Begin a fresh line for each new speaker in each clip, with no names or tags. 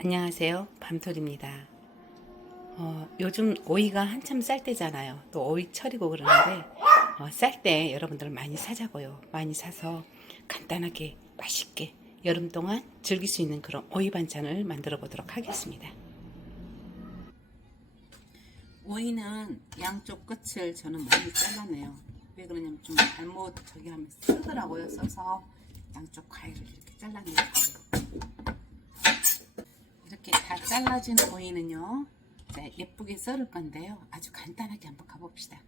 안녕하세요. 밤솔입니다. 어, 요즘 오이가 한참 쌀 때잖아요. 또 오이철이고 그러는데 어, 쌀 때 여러분들 많이 사자고요. 많이 사서 간단하게 맛있게 여름 동안 즐길 수 있는 그런 오이 반찬을 만들어 보도록 하겠습니다. 오이는 양쪽 끝을 저는 많이 잘라내요. 왜 그러냐면 좀 잘못 저기 하면 쓰더라고요. 써서 양쪽 가위를 이렇게 잘라내요. 이렇게 다 잘라진 오이는요. 자, 예쁘게 썰을 건데요. 아주 간단하게 한번 가봅시다.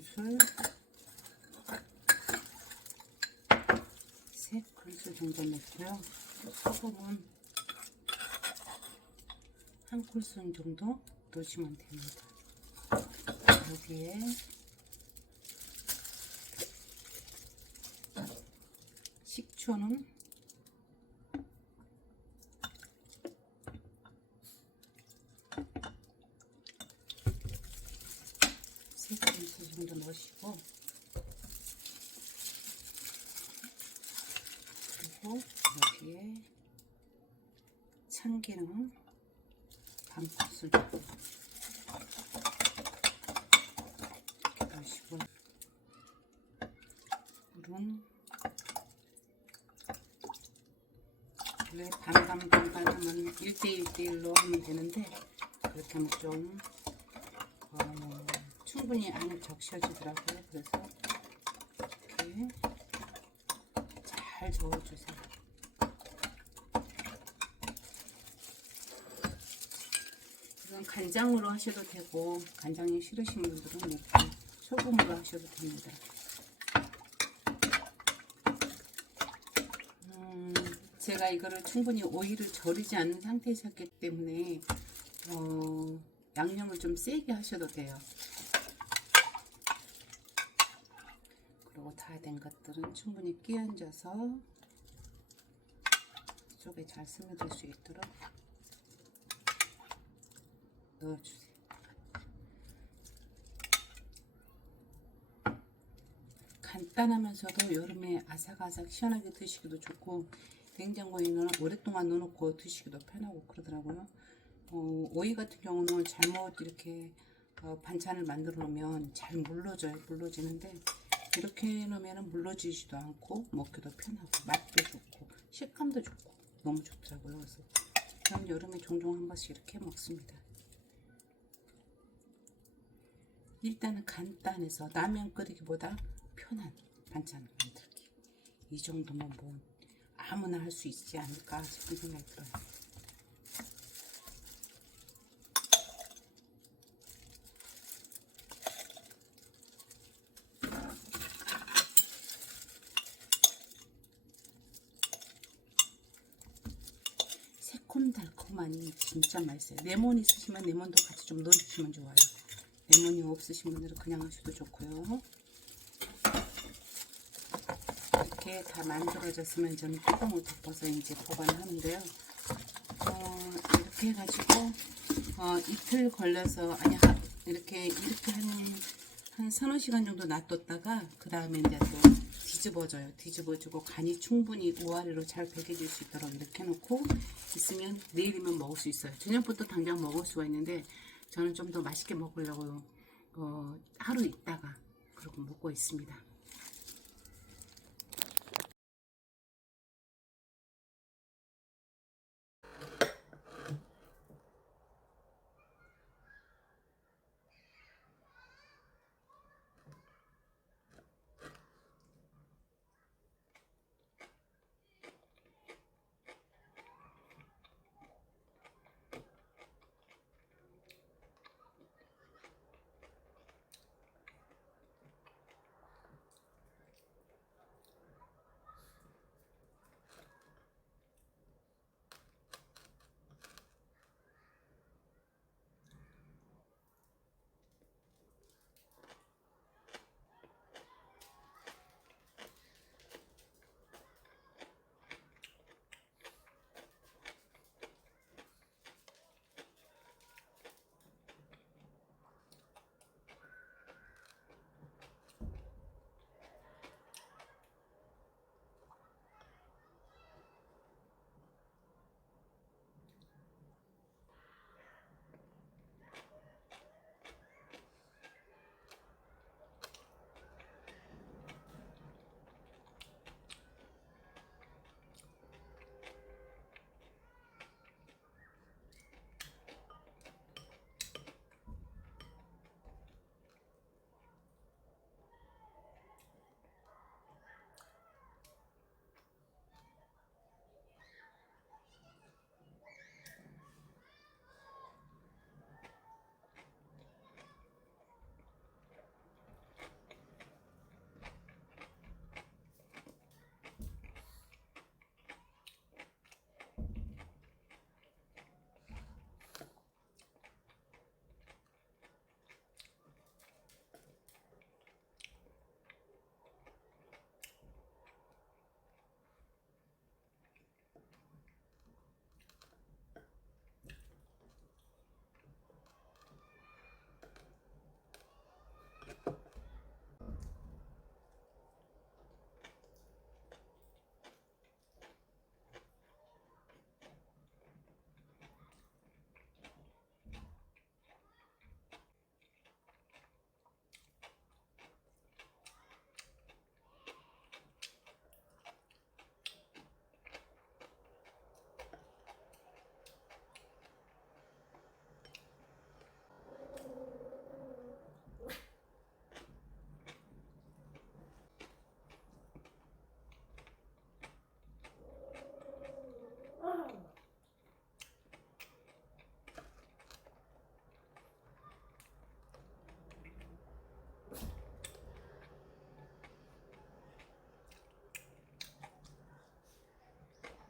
큰술, 세 큰술 정도 넣고요. 소금은 한 큰술 정도 넣으시면 됩니다. 여기에 식초는 세 큰술 정도 넣으시고. 그리고 여기에 참기름 반 큰술 이렇게 넣으시고. 물은 원래 반반 반반 하면 1대1대1로 하면 되는데 그렇게 하면 좀 어, 충분히 안에 적셔지더라고요. 그래서 이렇게 잘 저어주세요. 이건 간장으로 하셔도 되고 간장이 싫으신 분들은 이렇게 소금으로 하셔도 됩니다. 음, 제가 이거를 충분히 오이를 절이지 않은 상태이셨기 때문에 어, 양념을 좀 세게 하셔도 돼요. 그리고 다 된 것들은 충분히 끼얹어서 속에 잘 스며들 수 있도록 넣어주세요. 간단하면서도 여름에 아삭아삭 시원하게 드시기도 좋고 냉장고에는 오랫동안 넣어놓고 드시기도 편하고 그러더라고요. 어, 오이 같은 경우는 잘못 이렇게 어, 반찬을 만들어 놓으면 잘 물러져요. 물러지는데 이렇게 놓으면 물러지지도 않고 먹기도 편하고 맛도 좋고 식감도 좋고 너무 좋더라고요. 그래서 저는 여름에 종종 한 번씩 이렇게 먹습니다. 일단은 간단해서 라면 끓이기보다 편한 반찬 만들기. 이 정도면 뭐 아무나 할 수 있지 않을까 싶은 생각이 들어요. 진짜 맛있어요. 레몬 있으시면 레몬도 같이 좀 넣어주시면 좋아요. 레몬이 없으신 분들은 그냥 하셔도 좋고요. 이렇게 다 만들어졌으면 저는 뚜껑을 덮어서 이제 보관하는데요. 어, 이렇게 해가지고 어, 이틀 걸려서 아니 하, 이렇게 이렇게 한, 한 서너 시간 정도 놔뒀다가 그 다음에 이제 또 뒤집어져요. 뒤집어주고 간이 충분히 우아래로 잘 배겨질 수 있도록 이렇게 해놓고 있으면 내일이면 먹을 수 있어요. 저녁부터 당장 먹을 수가 있는데 저는 좀 더 맛있게 먹으려고 어, 하루 있다가 그러고 먹고 있습니다.